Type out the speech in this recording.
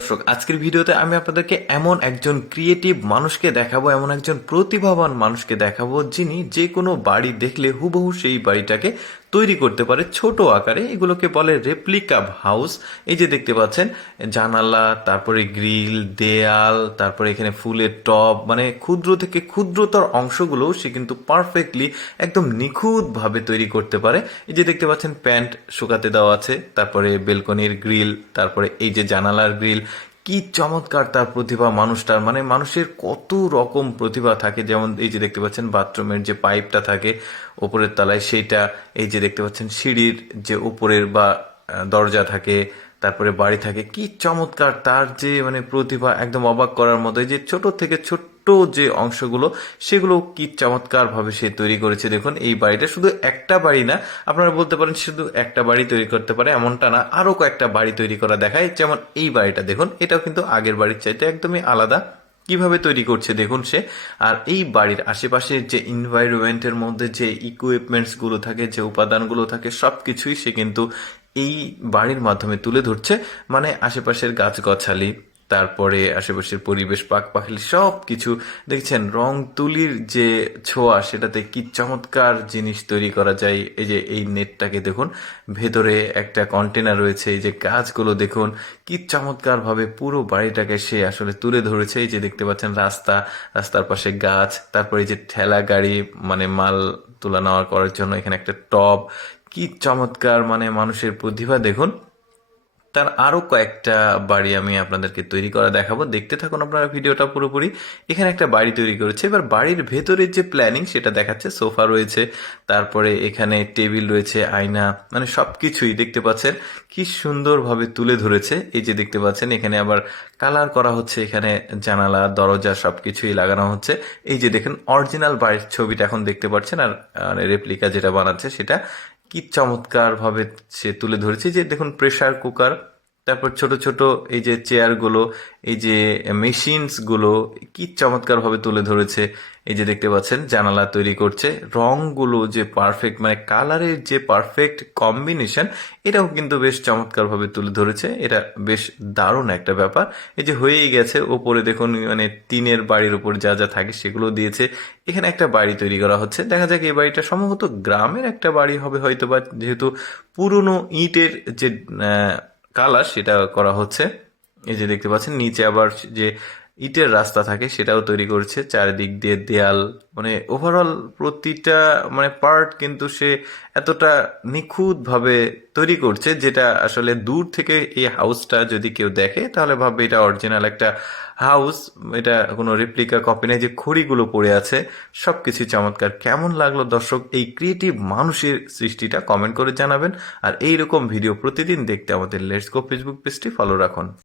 দর্শক, আজকের ভিডিওতে আমি আপনাদেরকে এমন একজন ক্রিয়েটিভ মানুষকে দেখাবো, এমন একজন প্রতিভাবান মানুষকে দেখাবো যিনি যে কোনো বাড়ি দেখলে হুবহু সেই বাড়িটাকে তৈরি করতে পারে ছোট আকারে। এগুলোকে বলে রেপ্লিকা হাউস। এই যে দেখতে পাচ্ছেন জানালা, তারপরে গ্রিল, দেয়াল, তারপরে এখানে ফুলের টব, মানে ক্ষুদ্র থেকে ক্ষুদ্রতর অংশগুলো সে কিন্তু পারফেক্টলি একদম নিখুঁতভাবে তৈরি করতে পারে। এই যে দেখতে পাচ্ছেন প্যান্ট শুকাতে দেওয়া আছে, তারপরে বেলকনির গ্রিল, তারপরে এই যে জানালার গ্রিল। কি চমৎকার তার প্রতিভা মানুষটার, মানে মানুষের কত রকম প্রতিভা থাকে। যেমন এই যে দেখতে পাচ্ছেন বাথরুমের যে পাইপটা থাকে ওপরের তলায় সেইটা, এই যে দেখতে পাচ্ছেন সিঁড়ির যে উপরের বা দরজা থাকে, তারপরে বাড়ি থাকে। কি চমৎকার তার যে মানে প্রতিভা, একদম অবাক করার মতো। এই যে ছোট থেকে ছোট্ট যে অংশগুলো সেগুলো কি চমৎকার ভাবে সে তৈরি করেছে। দেখুন এই বাড়িটা শুধু একটা বাড়ি না, আপনারা বলতে পারেন শুধু একটা বাড়ি তৈরি করতে পারে, এমনটা না, আরো কয়েকটা বাড়ি তৈরি করা দেখায়। যেমন এই বাড়িটা দেখুন, এটাও কিন্তু আগের বাড়ির চাইতে একদমই আলাদা। কিভাবে তৈরি করছে দেখুন সে। আর এই বাড়ির আশেপাশে যে এনভায়রনমেন্টের মধ্যে যে ইকুইপমেন্টস গুলো থাকে, যে উপাদানগুলো থাকে, সবকিছুই সে কিন্তু এই বাড়ির মাধ্যমে তুলে ধরছে। মানে আশেপাশের গাছগাছালি, তারপরে আশেপাশের পরিবেশ, পাক পাখালি সব কিছু দেখছেন। রং তুলির যে ছোঁয়া, সেটাতে কি চমৎকার জিনিস তৈরি করা যায়। এই যে এই নেটটাকে দেখুন, ভেতরে একটা কন্টেনার রয়েছে। এই যে গাছগুলো দেখুন, কি চমৎকার ভাবে পুরো বাড়িটাকে সে আসলে তুলে ধরেছে। এই যে দেখতে পাচ্ছেন রাস্তা, রাস্তার পাশে গাছ, তারপরে এই যে ঠেলা গাড়ি, মানে মাল তোলা নেওয়া করার জন্য এখানে একটা টব। কি চমৎকার, মানে মানুষের প্রতিভা দেখুন। তার আরো কয়েকটা বাড়ি আমি আপনাদেরকে তৈরি করা দেখাবো, দেখতে থাকুন আপনারা ভিডিওটা পুরোপুরি। এখানে একটা বাড়ি তৈরি করেছে, এবার বাড়ির ভেতরের যে প্ল্যানিং সেটা দেখাচ্ছে। সোফা রয়েছে, তারপরে এখানে টেবিল রয়েছে, আয়না, মানে সবকিছুই দেখতে পাচ্ছেন কি সুন্দরভাবে তুলে ধরেছে। এই যে দেখতে পাচ্ছেন এখানে আবার কালার করা হচ্ছে, এখানে জানালা দরজা সবকিছুই লাগানো হচ্ছে। এই যে দেখেন অরিজিনাল বাড়ির ছবিটা এখন দেখতে পাচ্ছেন, আর রেপ্লিকা যেটা বানাচ্ছে সেটা কি চমৎকার ভাবে সে তুলে ধরেছে। যে দেখুন প্রেসার কুকার, তারপর ছোট ছোট এই যে চেয়ার গুলো, এই যে মেশিনস গুলো কি চমৎকার ভাবে তুলে ধরেছে। এই যে দেখতে পাচ্ছেন জানালা তৈরি করছে, রংগুলো যে পারফেক্ট, মানে কালারের যে পারফেক্ট কম্বিনেশন, এটাও কিন্তু বেশ চমৎকার ভাবে তুলে ধরেছে। এটা বেশ দারুণ একটা ব্যাপার। এই যে হয়েই গেছে, ওপরে দেখুন মানে টিনের বাড়ির উপর যা যা থাকে সেগুলো দিয়েছে। এখানে একটা বাড়ি তৈরি করা হচ্ছে, দেখা যাক এই বাড়িটা সম্ভবত গ্রামের একটা বাড়ি হবে হয়তো, বা যেহেতু পুরনো ইটের যে কালার সেটা করা হচ্ছে। এই যে দেখতে পাচ্ছেন নিচে আবার যে ইটের রাস্তা থাকে সেটাও তৈরি করছে, চারিদিক দিয়ে দেয়াল, মানে ওভারঅল প্রতিটা মানে পার্ট কিন্তু সে এতটা নিখুঁত ভাবে তৈরি করছে, যেটা আসলে দূর থেকে এই হাউসটা যদি কেউ দেখে তাহলে ভাববে এটা অরিজিনাল একটা হাউস, এটা কোনো রেপ্লিকা কপি নেই। যে খড়িগুলো পড়ে আছে সবকিছু চমৎকার। কেমন লাগলো দর্শক এই ক্রিয়েটিভ মানুষের সৃষ্টিটা, কমেন্ট করে জানাবেন। আর এইরকম ভিডিও প্রতিদিন দেখতে আমাদের লেটস গো ফেসবুক পেজটি ফলো রাখুন।